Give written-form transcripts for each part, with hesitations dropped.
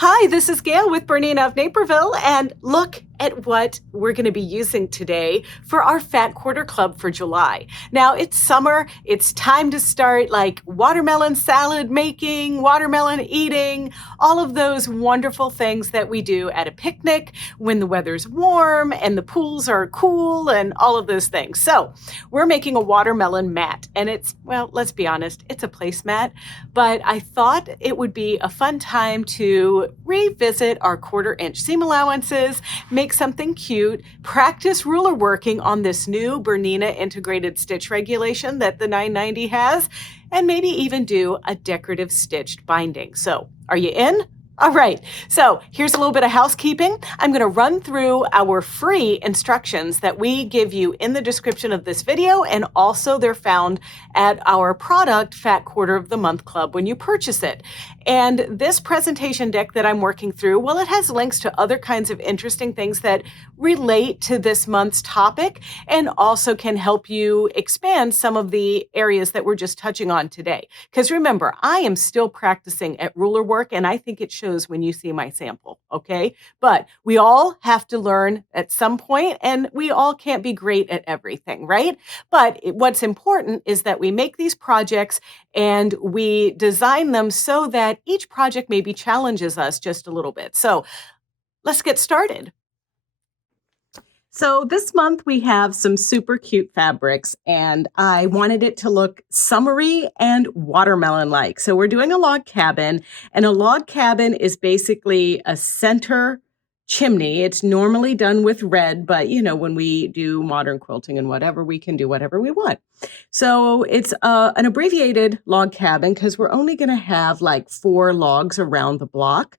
Hi, this is Gayle with BERNINA of Naperville, and look at what we're going to be using today for our Fat Quarter Club for July. Now, it's summer. It's time to start like watermelon salad making, watermelon eating, all of those wonderful things that we do at a picnic when the weather's warm and the pools are cool and all of those things. So we're making a watermelon mat, and it's, well, let's be honest, it's a placemat, but I thought it would be a fun time to revisit our 1/4 inch seam allowances, make something cute, practice ruler working on this new BERNINA Integrated Stitch Regulation that the 990 has, and maybe even do a decorative stitched binding. So, are you in? All right, so here's a little bit of housekeeping. I'm going to run through our free instructions that we give you in the description of this video, and also they're found at our product Fat Quarter of the Month Club when you purchase it. And this presentation deck that I'm working through, well, it has links to other kinds of interesting things that relate to this month's topic and also can help you expand some of the areas that we're just touching on today. Because remember, I am still practicing at ruler work, and I think it shows when you see my sample, okay? But we all have to learn at some point, and we all can't be great at everything, right? But what's important is that we make these projects and we design them so that each project maybe challenges us just a little bit. So let's get started. So this month we have some super cute fabrics, and I wanted it to look summery and watermelon-like. So we're doing a log cabin, and a log cabin is basically a center chimney. It's normally done with red, but you know, when we do modern quilting and whatever, we can do whatever we want. So it's an abbreviated log cabin because we're only going to have like 4 logs around the block.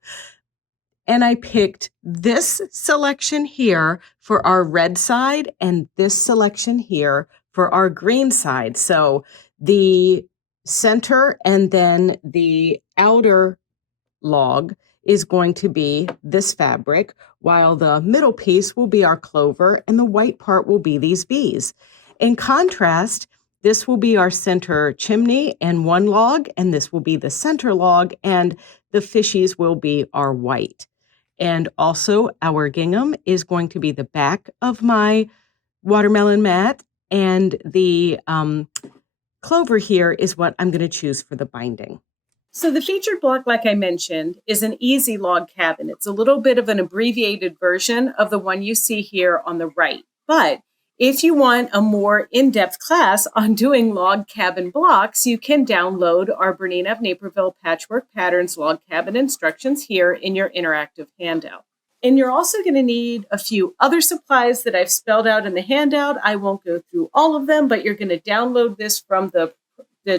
And I picked this selection here for our red side and this selection here for our green side. So the center and then the outer log is going to be this fabric, while the middle piece will be our clover and the white part will be these bees. In contrast, this will be our center chimney and one log, and this will be the center log, and the fishies will be our white. And also our gingham is going to be the back of my watermelon mat, and the clover here is what I'm going to choose for the binding. So the featured block, like I mentioned, is an easy log cabin. It's a little bit of an abbreviated version of the one you see here on the right. But if you want a more in-depth class on doing log cabin blocks, you can download our BERNINA of Naperville Patchwork Patterns log cabin instructions here in your interactive handout. And you're also going to need a few other supplies that I've spelled out in the handout. I won't go through all of them, but you're going to download this from the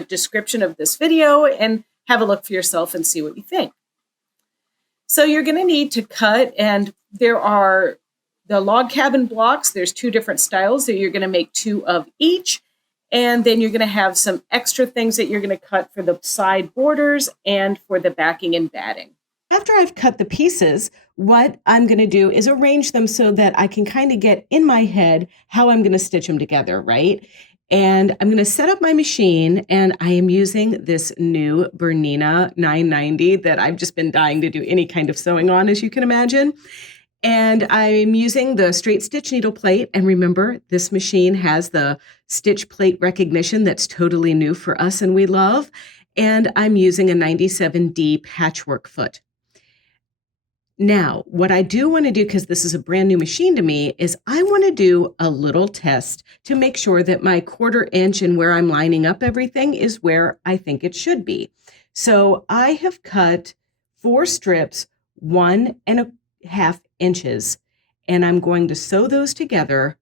description of this video and have a look for yourself and see what you think. So you're going to need to cut, and there are the log cabin blocks. There's 2 different styles that you're going to make 2 of each. And then you're going to have some extra things that you're going to cut for the side borders and for the backing and batting. After I've cut the pieces, what I'm going to do is arrange them so that I can kind of get in my head how I'm going to stitch them together, right? And I'm going to set up my machine, and I am using this new BERNINA 990 that I've just been dying to do any kind of sewing on, as you can imagine. And I'm using the straight stitch needle plate. And remember, this machine has the stitch plate recognition that's totally new for us and we love. And I'm using a 97D patchwork foot. Now, what I do want to do, because this is a brand new machine to me, is I want to do a little test to make sure that my 1/4 inch and where I'm lining up everything is where I think it should be. So I have cut 4 strips, 1.5 inches, and I'm going to sew those together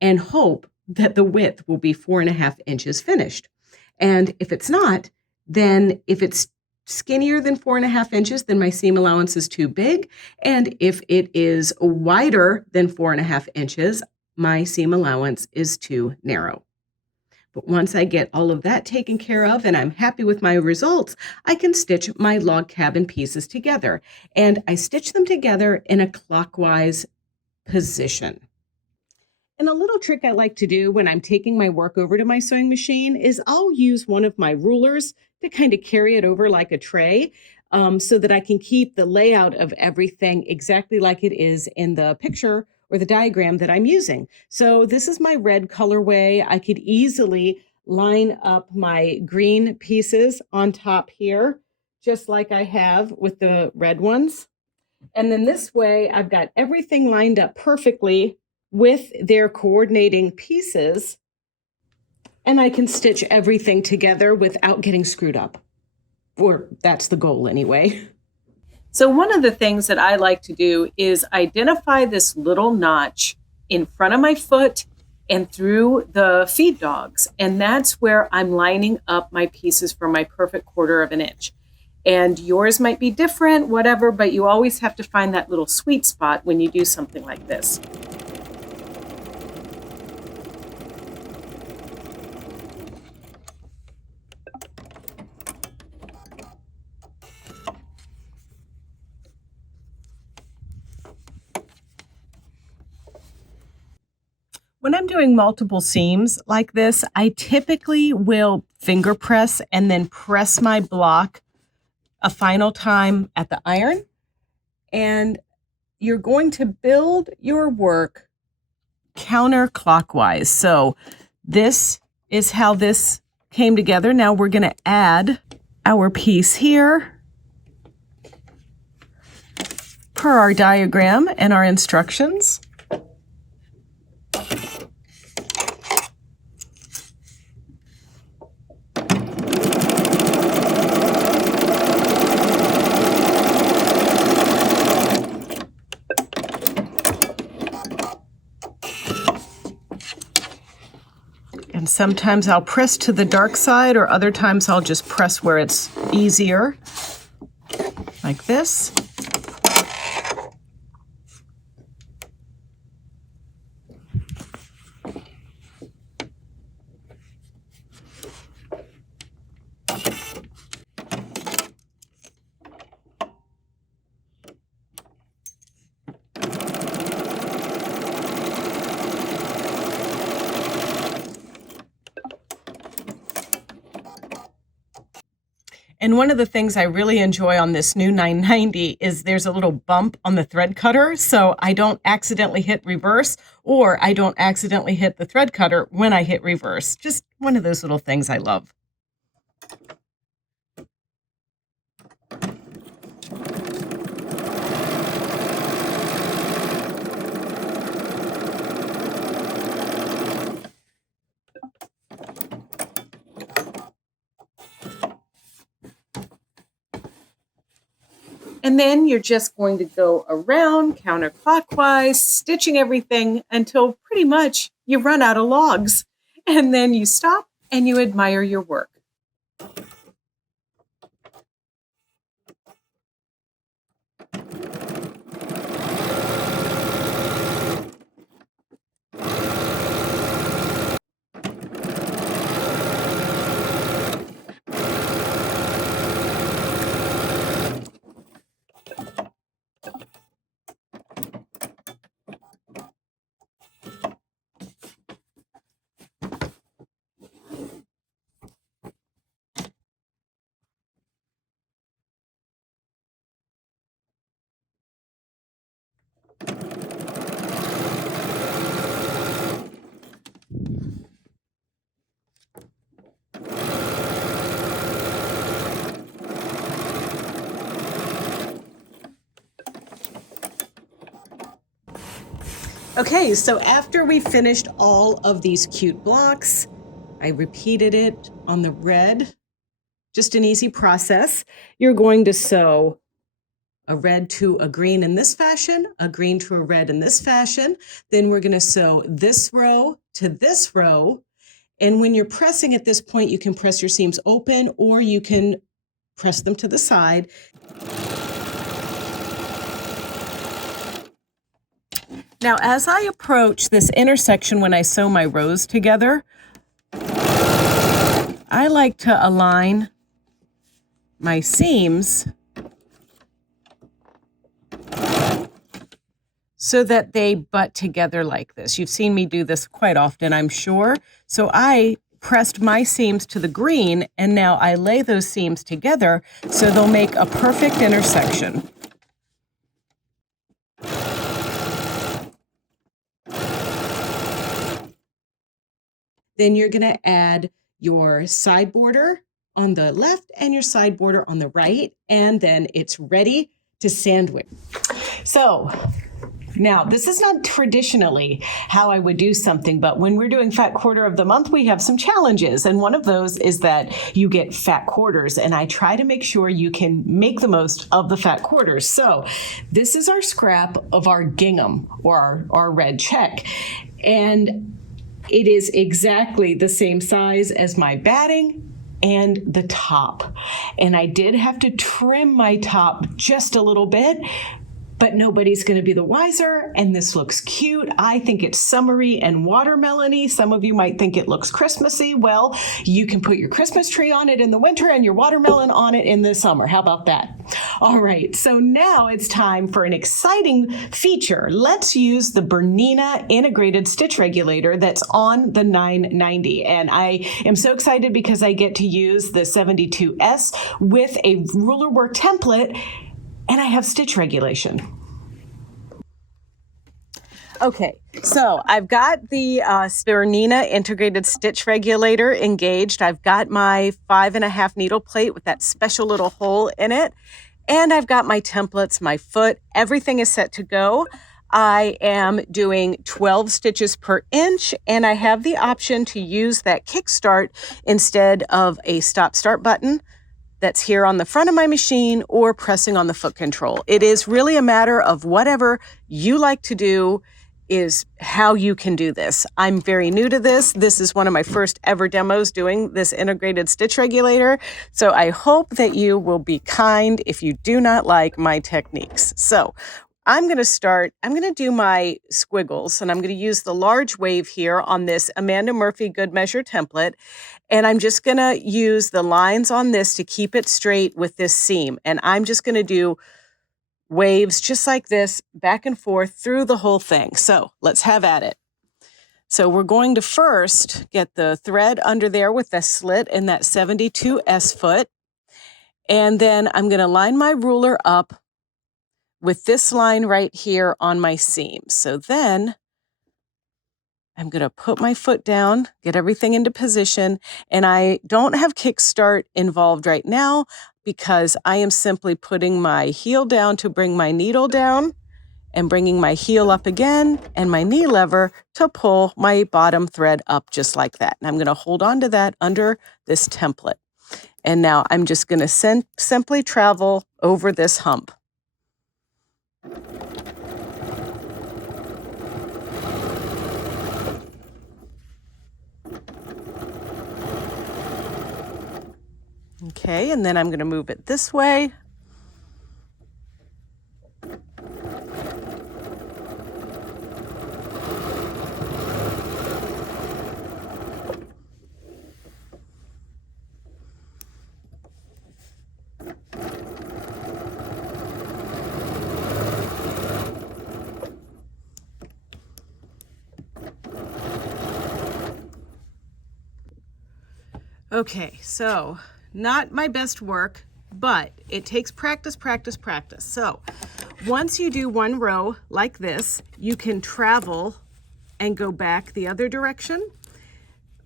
and hope that the width will be 4.5 inches finished. And if it's not, then if it's skinnier than 4.5 inches, then my seam allowance is too big. And if it is wider than 4.5 inches, my seam allowance is too narrow. But once I get all of that taken care of and I'm happy with my results, I can stitch my log cabin pieces together. And I stitch them together in a clockwise position. And a little trick I like to do when I'm taking my work over to my sewing machine is I'll use one of my rulers to kind of carry it over like a tray. so that I can keep the layout of everything exactly like it is in the picture or the diagram that I'm using. So this is my red colorway. I could easily line up my green pieces on top here, just like I have with the red ones. And then this way, I've got everything lined up perfectly with their coordinating pieces, and I can stitch everything together without getting screwed up. Or that's the goal anyway. So one of the things that I like to do is identify this little notch in front of my foot and through the feed dogs. And that's where I'm lining up my pieces for my perfect 1/4 of an inch. And yours might be different, whatever, but you always have to find that little sweet spot when you do something like this. When I'm doing multiple seams like this, I typically will finger press and then press my block a final time at the iron. And you're going to build your work counterclockwise. So this is how this came together. Now we're going to add our piece here per our diagram and our instructions. And sometimes I'll press to the dark side, or other times I'll just press where it's easier, like this. And one of the things I really enjoy on this new 990 is there's a little bump on the thread cutter, so I don't accidentally hit reverse, or I don't accidentally hit the thread cutter when I hit reverse. Just one of those little things I love. And then you're just going to go around counterclockwise, stitching everything until pretty much you run out of logs. And then you stop and you admire your work. Okay, so after we finished all of these cute blocks, I repeated it on the red. Just an easy process. You're going to sew a red to a green in this fashion, a green to a red in this fashion. Then we're going to sew this row to this row. And when you're pressing at this point, you can press your seams open, or you can press them to the side. Now, as I approach this intersection when I sew my rows together, I like to align my seams so that they butt together like this. You've seen me do this quite often, I'm sure. So I pressed my seams to the green, and now I lay those seams together so they'll make a perfect intersection. Then you're going to add your side border on the left and your side border on the right, and then it's ready to sandwich. So now, this is not traditionally how I would do something, but when we're doing fat quarter of the month, we have some challenges. And one of those is that you get fat quarters, and I try to make sure you can make the most of the fat quarters. So this is our scrap of our gingham, or our red check. And it is exactly the same size as my batting and the top. And I did have to trim my top just a little bit, but nobody's going to be the wiser, and this looks cute. I think it's summery and watermelony. Some of you might think it looks Christmassy. Well, you can put your Christmas tree on it in the winter and your watermelon on it in the summer. How about that? All right, so now it's time for an exciting feature. Let's use the BERNINA Integrated Stitch Regulator that's on the 990. And I am so excited because I get to use the 72S with a ruler work template, and I have stitch regulation. Okay, so I've got the BERNINA Integrated Stitch Regulator engaged. I've got my 5.5 needle plate with that special little hole in it. And I've got my templates, my foot, everything is set to go. I am doing 12 stitches per inch, and I have the option to use that kickstart instead of a stop-start button that's here on the front of my machine or pressing on the foot control. It is really a matter of whatever you like to do is how you can do this. I'm very new to this. This is one of my first ever demos doing this integrated stitch regulator. So I hope that you will be kind if you do not like my techniques. So I'm going to do my squiggles, and I'm going to use the large wave here on this Amanda Murphy Good Measure template. And I'm just going to use the lines on this to keep it straight with this seam. And I'm just going to do waves just like this, back and forth through the whole thing. So let's have at it. So we're going to first get the thread under there with the slit in that 72S foot. And then I'm going to line my ruler up with this line right here on my seam. So then I'm going to put my foot down, get everything into position, and I don't have kickstart involved right now because I am simply putting my heel down to bring my needle down and bringing my heel up again and my knee lever to pull my bottom thread up just like that. And I'm going to hold on to that under this template. And now I'm just going to simply travel over this hump. Okay, and then I'm going to move it this way. Okay, so not my best work, but it takes practice, practice, practice. So once you do one row like this, you can travel and go back the other direction,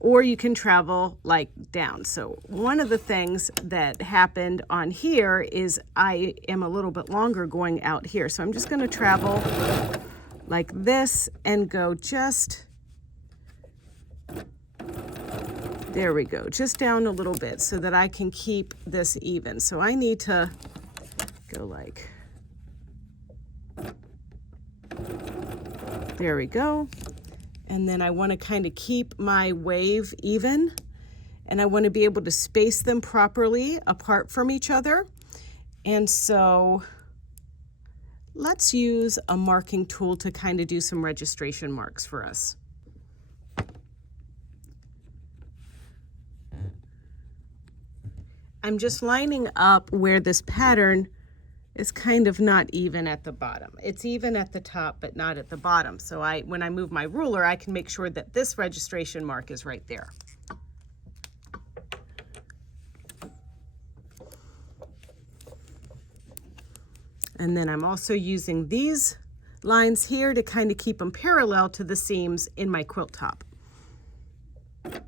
or you can travel like down. So one of the things that happened on here is I am a little bit longer going out here. So I'm just going to travel like this and go just, there we go, just down a little bit so that I can keep this even. So I need to go like, there we go. And then I want to kind of keep my wave even, and I want to be able to space them properly apart from each other. And so let's use a marking tool to kind of do some registration marks for us. I'm just lining up where this pattern is kind of not even at the bottom. It's even at the top, but not at the bottom. So when I move my ruler, I can make sure that this registration mark is right there. And then I'm also using these lines here to kind of keep them parallel to the seams in my quilt top. And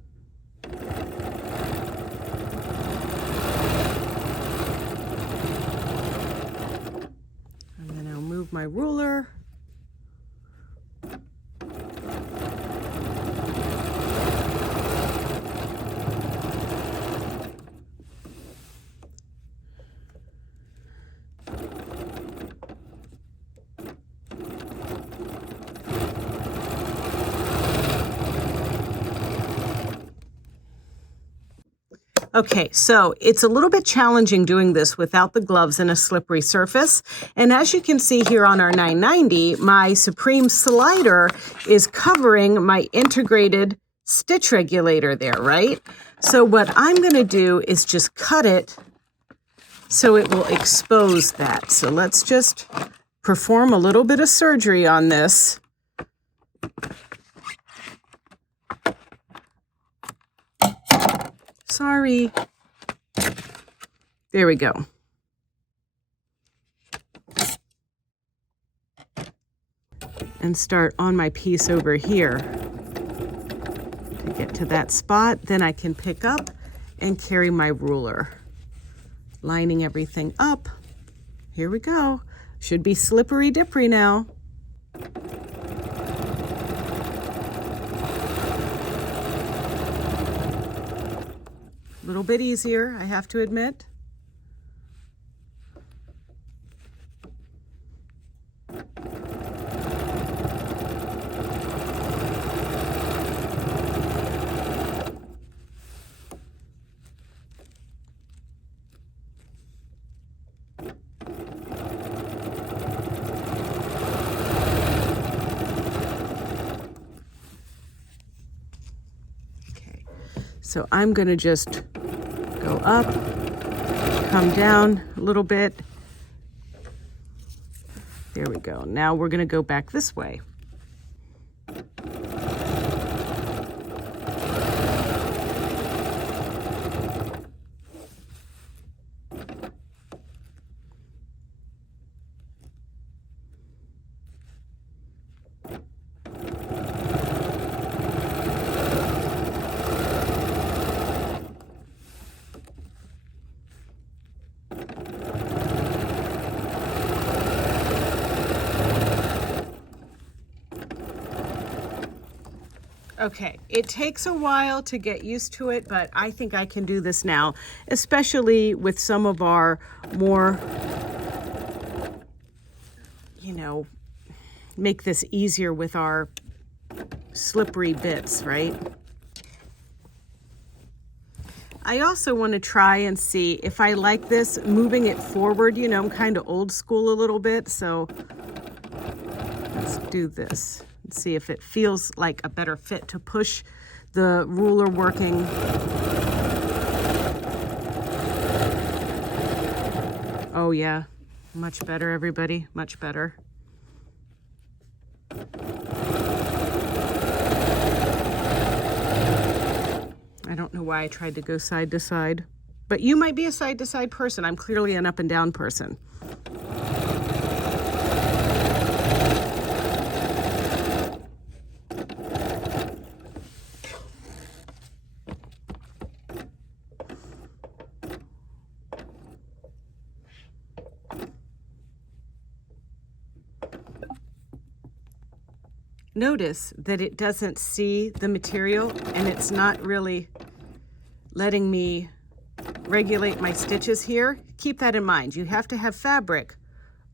then I'll move my ruler. Okay, so it's a little bit challenging doing this without the gloves and a slippery surface. And as you can see here on our 990, my Supreme slider is covering my integrated stitch regulator there, right? So what I'm going to do is just cut it so it will expose that. So let's just perform a little bit of surgery on this. Sorry. There we go. And start on my piece over here to get to that spot. Then I can pick up and carry my ruler, lining everything up. Here we go. Should be slippery dippery now. A little bit easier, I have to admit. Okay, so I'm going to just go up, come down a little bit. There we go. Now we're going to go back this way. Okay, it takes a while to get used to it, but I think I can do this now, especially with some of our more, make this easier with our slippery bits, right? I also want to try and see if I like this, moving it forward. I'm kind of old school a little bit, so let's do this. See if it feels like a better fit to push the ruler working. Oh yeah, much better, everybody, much better. I don't know why I tried to go side to side, but you might be a side to side person. I'm clearly an up and down person. Notice that it doesn't see the material and it's not really letting me regulate my stitches here. Keep that in mind. You have to have fabric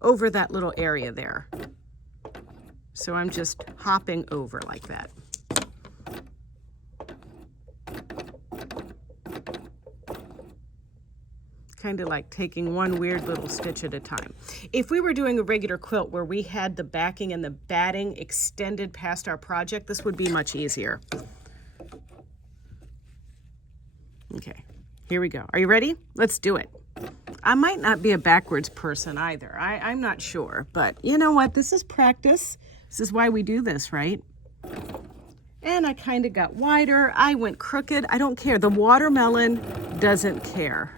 over that little area there. So I'm just hopping over like that. Kind of like taking one weird little stitch at a time. If we were doing a regular quilt where we had the backing and the batting extended past our project, this would be much easier. Okay, here we go. Are you ready? Let's do it. I might not be a backwards person either. I'm not sure, but you know what? This is practice. This is why we do this, right? And I kind of got wider. I went crooked. I don't care. The watermelon doesn't care.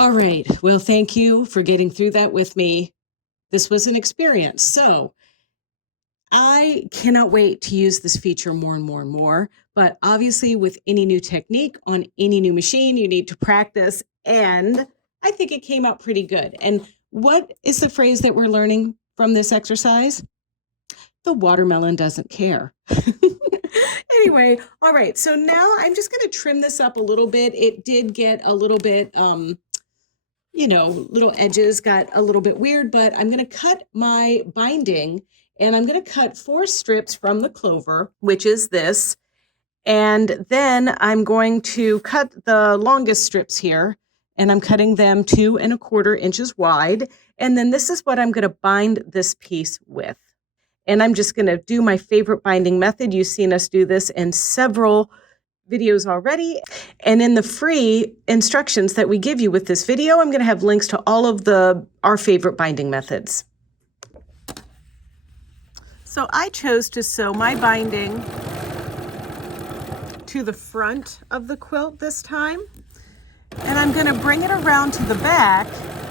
All right. Well, thank you for getting through that with me. This was an experience. So I cannot wait to use this feature more and more and more. But obviously, with any new technique on any new machine, you need to practice. And I think it came out pretty good. And what is the phrase that we're learning from this exercise? The watermelon doesn't care. Anyway, all right. So now I'm just going to trim this up a little bit. It did get a little bit, little edges got a little bit weird, but I'm going to cut my binding and I'm going to cut 4 strips from the clover, which is this. And then I'm going to cut the longest strips here, and I'm cutting them 2 1/4 inches wide. And then this is what I'm going to bind this piece with. And I'm just going to do my favorite binding method. You've seen us do this in several videos already. And in the free instructions that we give you with this video, I'm going to have links to all of our favorite binding methods. So I chose to sew my binding to the front of the quilt this time. And I'm going to bring it around to the back.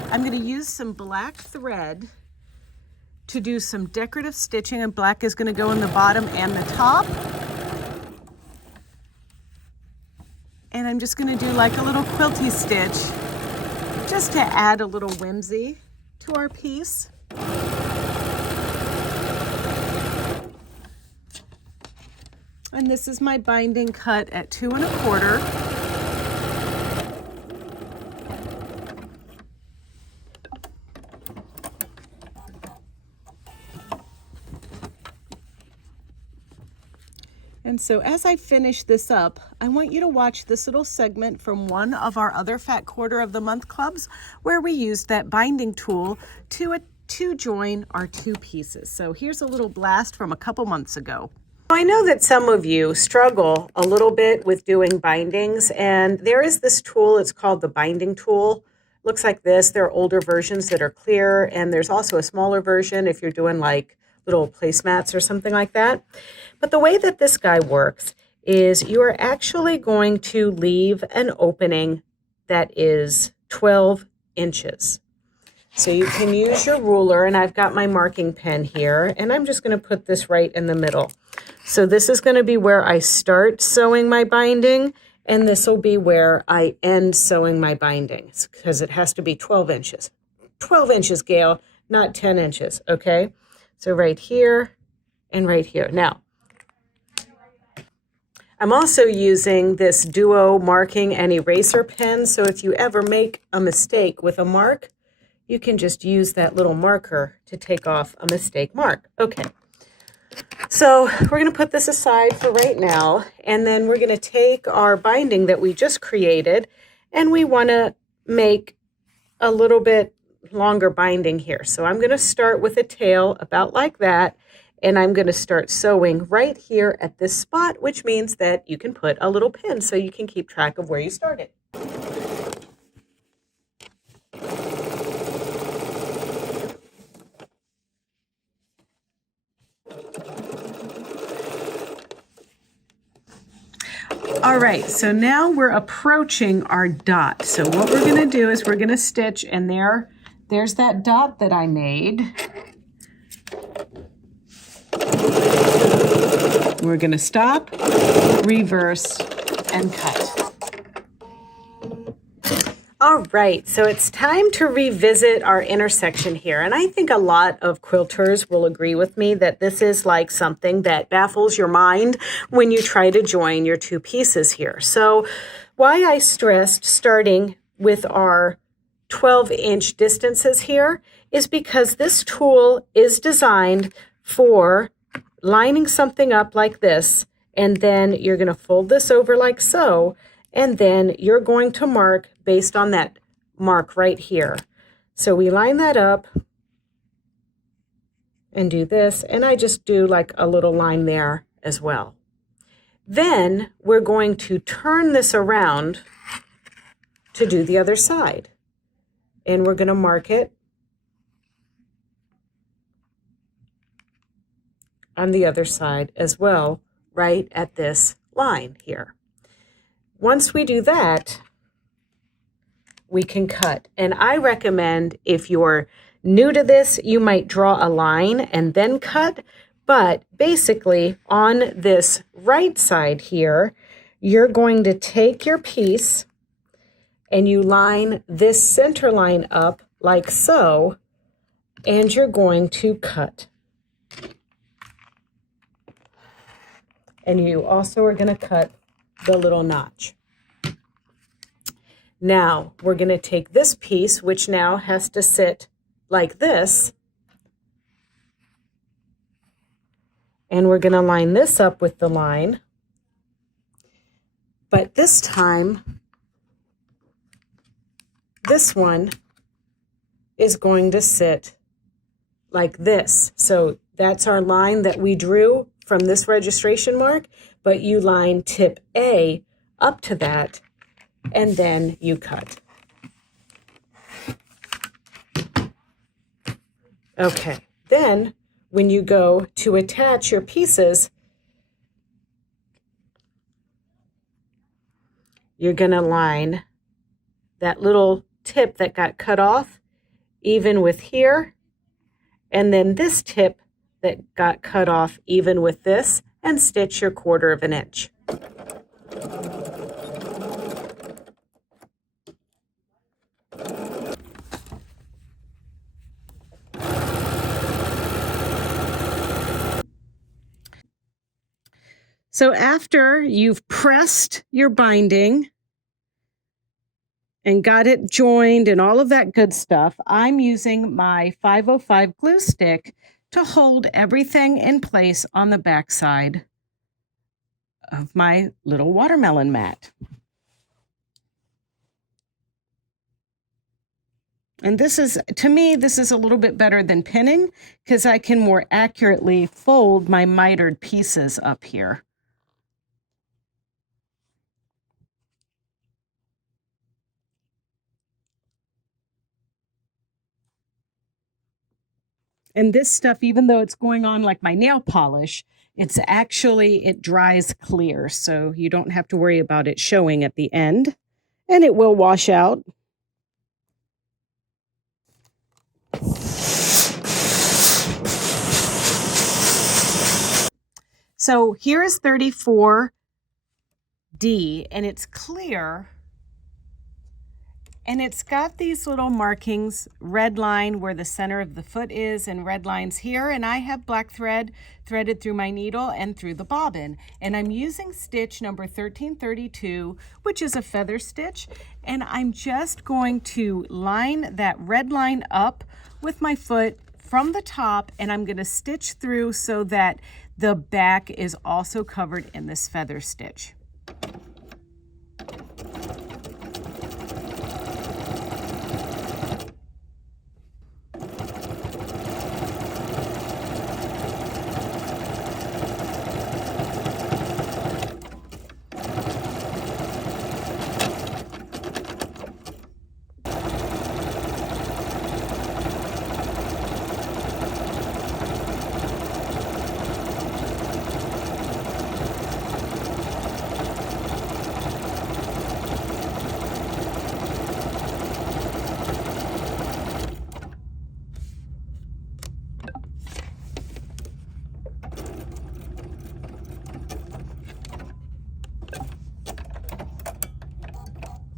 I'm going to use some black thread to do some decorative stitching, and black is going to go in the bottom and the top. And I'm just going to do like a little quilty stitch just to add a little whimsy to our piece. And this is my binding cut at 2 1/4. And so as I finish this up, I want you to watch this little segment from one of our other Fat Quarter of the Month clubs where we used that binding tool to join our 2 pieces. So here's a little blast from a couple months ago. I know that some of you struggle a little bit with doing bindings, and there is this tool, it's called the binding tool. Looks like this. There are older versions that are clear, and there's also a smaller version if you're doing like little placemats or something like that. But the way that this guy works is you are actually going to leave an opening that is 12 inches. So you can use your ruler, and I've got my marking pen here, and I'm just going to put this right in the middle. So this is going to be where I start sewing my binding, and this will be where I end sewing my bindings, because it has to be 12 inches. 12 inches, Gayle, not 10 inches, okay? So right here and right here. Now, I'm also using this Duo marking and eraser pen, so if you ever make a mistake with a mark, you can just use that little marker to take off a mistake mark. Okay, so we're going to put this aside for right now, and then we're going to take our binding that we just created, and we want to make a little bit longer binding here. So I'm going to start with a tail about like that, and I'm going to start sewing right here at this spot, which means that you can put a little pin so you can keep track of where you started. All right, so now we're approaching our dot. So what we're going to do is we're going to stitch, and there's that dot that I made. We're going to stop, reverse, and cut. All right, so it's time to revisit our intersection here. And I think a lot of quilters will agree with me that this is like something that baffles your mind when you try to join your 2 pieces here. So why I stressed starting with our 12-inch distances here is because this tool is designed for lining something up like this, and then you're going to fold this over like so, and then you're going to mark based on that mark right here. So we line that up and do this, and I just do like a little line there as well. Then we're going to turn this around to do the other side, and we're going to mark it on the other side as well, right at this line here. Once we do that, we can cut. And I recommend if you're new to this, you might draw a line and then cut. But basically on this right side here, you're going to take your piece and you line this center line up like so, and you're going to cut. And you also are going to cut the little notch. Now we're going to take this piece, which now has to sit like this, and we're going to line this up with the line. But this time, this one is going to sit like this. So that's our line that we drew from this registration mark, but you line tip A up to that, and then you cut. Okay, then when you go to attach your pieces, you're going to line that little tip that got cut off even with here, and then this tip that got cut off even with this, and stitch your 1/4 of an inch. So after you've pressed your binding and got it joined and all of that good stuff, I'm using my 505 glue stick to hold everything in place on the back side of my little watermelon mat. And this is, to me, this is a little bit better than pinning because I can more accurately fold my mitered pieces up here. And this stuff, even though it's going on like my nail polish, it's actually, it dries clear. So you don't have to worry about it showing at the end, and it will wash out. So here is 34D, and it's clear. And it's got these little markings, red line where the center of the foot is and red lines here. And I have black thread threaded through my needle and through the bobbin. And I'm using stitch number 1332, which is a feather stitch. And I'm just going to line that red line up with my foot from the top, and I'm going to stitch through so that the back is also covered in this feather stitch.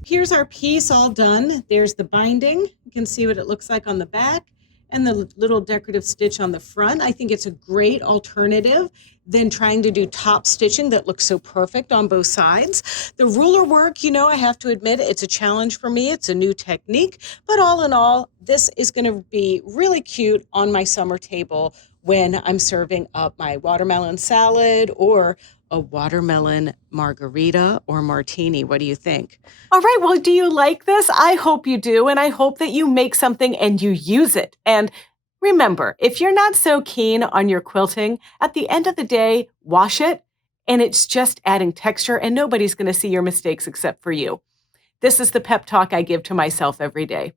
Here's our piece all done. There's the binding. You can see what it looks like on the back and the little decorative stitch on the front. I think it's a great alternative than trying to do top stitching that looks so perfect on both sides. The ruler work, you know, I have to admit, it's a challenge for me. It's a new technique, but all in all, this is going to be really cute on my summer table when I'm serving up my watermelon salad or a watermelon margarita or martini. What do you think? All right, well, do you like this? I hope you do, and I hope that you make something and you use it. And remember, if you're not so keen on your quilting, at the end of the day, wash it, and it's just adding texture, and nobody's going to see your mistakes except for you. This is the pep talk I give to myself every day.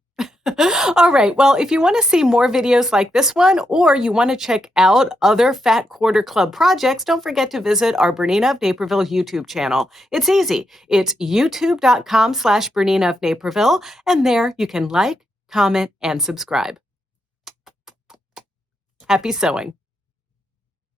All right. Well, if you want to see more videos like this one, or you want to check out other Fat Quarter Club projects, don't forget to visit our Bernina of Naperville YouTube channel. It's easy. It's youtube.com/Bernina of Naperville, and there you can like, comment, and subscribe. Happy sewing.